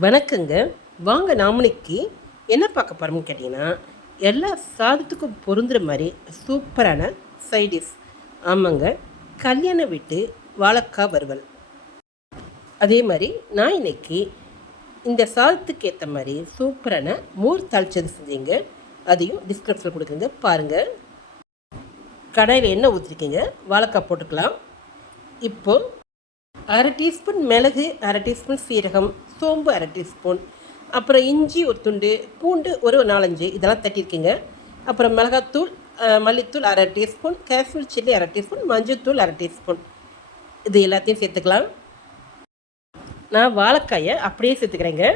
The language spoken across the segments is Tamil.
வணக்கங்க. வாங்க நாமனைக்கு என்ன பார்க்க போகிறோம்னு கேட்டிங்கன்னா எல்லா சாதத்துக்கும் பொருந்துகிற மாதிரி சூப்பரான சைடிஷ் ஆமாங்க. கல்யாண வீட்டு வாழக்காய் வறுவல். அதே மாதிரி நான் இன்னைக்கு இந்த சாதத்துக்கு ஏற்ற மாதிரி சூப்பரான மோர் தாளிச்சது செஞ்சீங்க. அதையும் டிஸ்கிரிப்ஷனில் கொடுக்குங்க பாருங்கள் கடையில் எண்ணெய் ஊற்றிருக்கீங்க வாழைக்காய் போட்டுக்கலாம். இப்போது அரை டீஸ்பூன் மிளகு அரை டீஸ்பூன் சீரகம் சோம்பு அரை டீஸ்பூன் அப்புறம் இஞ்சி ஒரு துண்டு பூண்டு ஒரு நாலஞ்சு இதெல்லாம் தட்டியிருக்கீங்க. அப்புறம் மிளகாத்தூள் மல்லித்தூள் அரை டீஸ்பூன் காஷ்மீர் சில்லி அரை டீஸ்பூன் மஞ்சத்தூள் அரை டீஸ்பூன். இது எல்லாத்தையும் சேர்த்துக்கலாம். நான் வாழைக்காயை அப்படியே சேர்த்துக்கிறேங்க.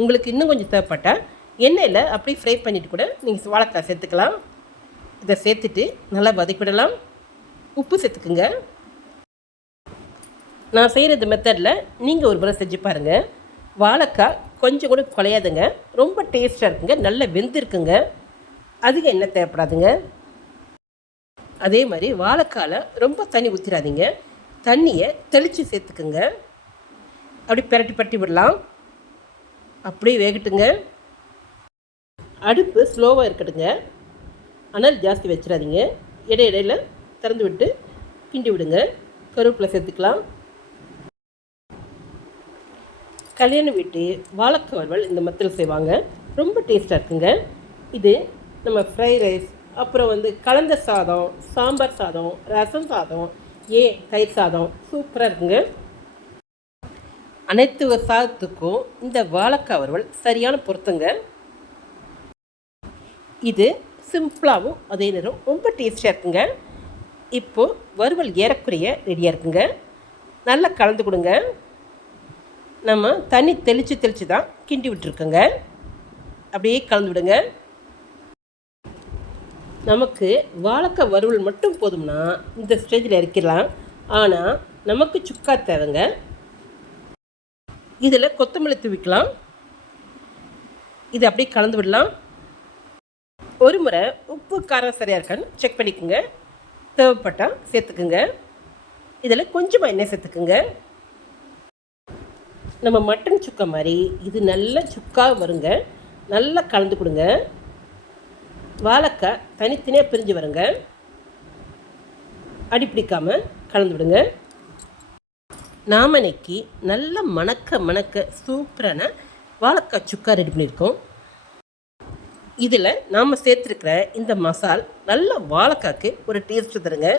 உங்களுக்கு இன்னும் கொஞ்சம் தேவைப்பட்டால் எண்ணெயில் அப்படியே ஃப்ரை பண்ணிவிட்டு கூட நீங்கள் வாழைக்காய் சேர்த்துக்கலாம். இதை சேர்த்துட்டு நல்லா வதக்கிவிடலாம் உப்பு சேர்த்துக்குங்க. நான் செய்கிற இந்த மெத்தடில் நீங்கள் ஒரு முறை செஞ்சு பாருங்கள் வாழைக்காய் கொஞ்சம் கூட குலையாதுங்க ரொம்ப டேஸ்ட்டாக இருக்குங்க. நல்ல வெந்திருக்குங்க. அதிக எண்ணெய் தேவைப்படாதுங்க? அதே மாதிரி வாழைக்காயில் ரொம்ப தண்ணி ஊற்றிடாதீங்க தண்ணியை தெளித்து சேர்த்துக்குங்க. அப்படி பிரட்டி பரட்டி விடலாம். அப்படியே வேகட்டுங்க. அடுப்பு ஸ்லோவாக இருக்கட்டுங்க. அனல் ஜாஸ்தி வச்சிடாதீங்க இடை திறந்து விட்டு கிண்டி விடுங்க. கருவேப்பிலை சேர்த்துக்கலாம். கல்யாண வீட்டு வாழைக்காய் வறுவல் இந்த மத்தில் செய்வாங்க. ரொம்ப டேஸ்ட்டாக இருக்குங்க. இது நம்ம ஃப்ரை ரைஸ் அப்புறம் வந்து கலந்த சாதம் சாம்பார் சாதம் ரசம் சாதம் ஏ தயிர் சாதம். சூப்பராக இருக்குங்க. அனைத்து சாதத்துக்கும் இந்த வாழைக்காய் வறுவல் சரியான பொருத்துங்க. இது சிம்பிளாகவும் அதே நேரம் ரொம்ப டேஸ்டியாக இருக்குங்க. இப்போது வறுவல் ஏறக்குறைய ரெடியாக இருக்குங்க. நல்லா கலந்து கொடுங்க. நம்ம தண்ணி தெளித்து தெளித்து தான் கிண்டி விட்டுருக்கோங்க. அப்படியே கலந்து விடுங்க. நமக்கு வாழைக்காய் வறுவல் மட்டும் போதும்னா இந்த ஸ்டேஜில் இறக்கிடலாம். ஆனால் நமக்கு சுக்கா தேவைங்க. இதில் கொத்தமல்லி தூவிக்கலாம். இது அப்படியே கலந்து விடலாம். ஒரு முறை உப்பு காரம் சரியாக இருக்கான்னு செக் பண்ணிக்கோங்க. தேவைப்பட்டால் சேர்த்துக்குங்க. இதில் கொஞ்சமாக எண்ணெய் சேர்த்துக்குங்க. நம்ம மட்டன் சுக்கா மாதிரி இது நல்ல சுக்கா வருங்க. நல்லா கலந்து கொடுங்க. வாழைக்காய் தனித்தனியாக பிரிஞ்சு வருங்க. அடி கலந்து விடுங்க. நாம் இன்னைக்கு நல்ல மணக்க மணக்க சூப்பரான வாழைக்காய் சுக்கா ரெடி பண்ணியிருக்கோம். இதில் நாம் சேர்த்துருக்கிற இந்த மசால் நல்ல வாழைக்காய்க்கு ஒரு டேஸ்ட்டு தருங்க.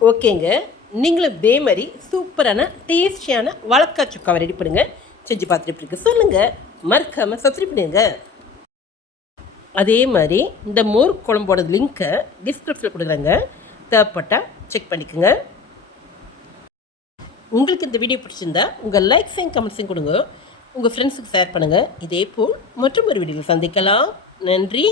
ஓகேங்க. நீங்களும் இதே மாதிரி சூப் சூப்பரான டேஸ்டியான வளர்க்கா சுக்காவை ரெடி பண்ணுங்க செஞ்சு பார்த்துட்டு எப்படி இருக்கு சொல்லுங்கள் மறக்காமல் சப்ஸ்கிரைப் பண்ணுங்க அதே மாதிரி இந்த மோர் குழம்போட லிங்க்கை டிஸ்கிரிப்ஷனில் கொடுக்குறேங்க. தேவைப்பட்டால் செக் பண்ணிக்கோங்க. உங்களுக்கு இந்த வீடியோ பிடிச்சிருந்தா உங்கள் லைக்ஸையும் கமெண்ட்ஸையும் கொடுங்க. உங்கள் ஃப்ரெண்ட்ஸுக்கு ஷேர் பண்ணுங்கள் இதே போல் மற்றும் ஒரு வீடியோவில் சந்திக்கலாம். நன்றி.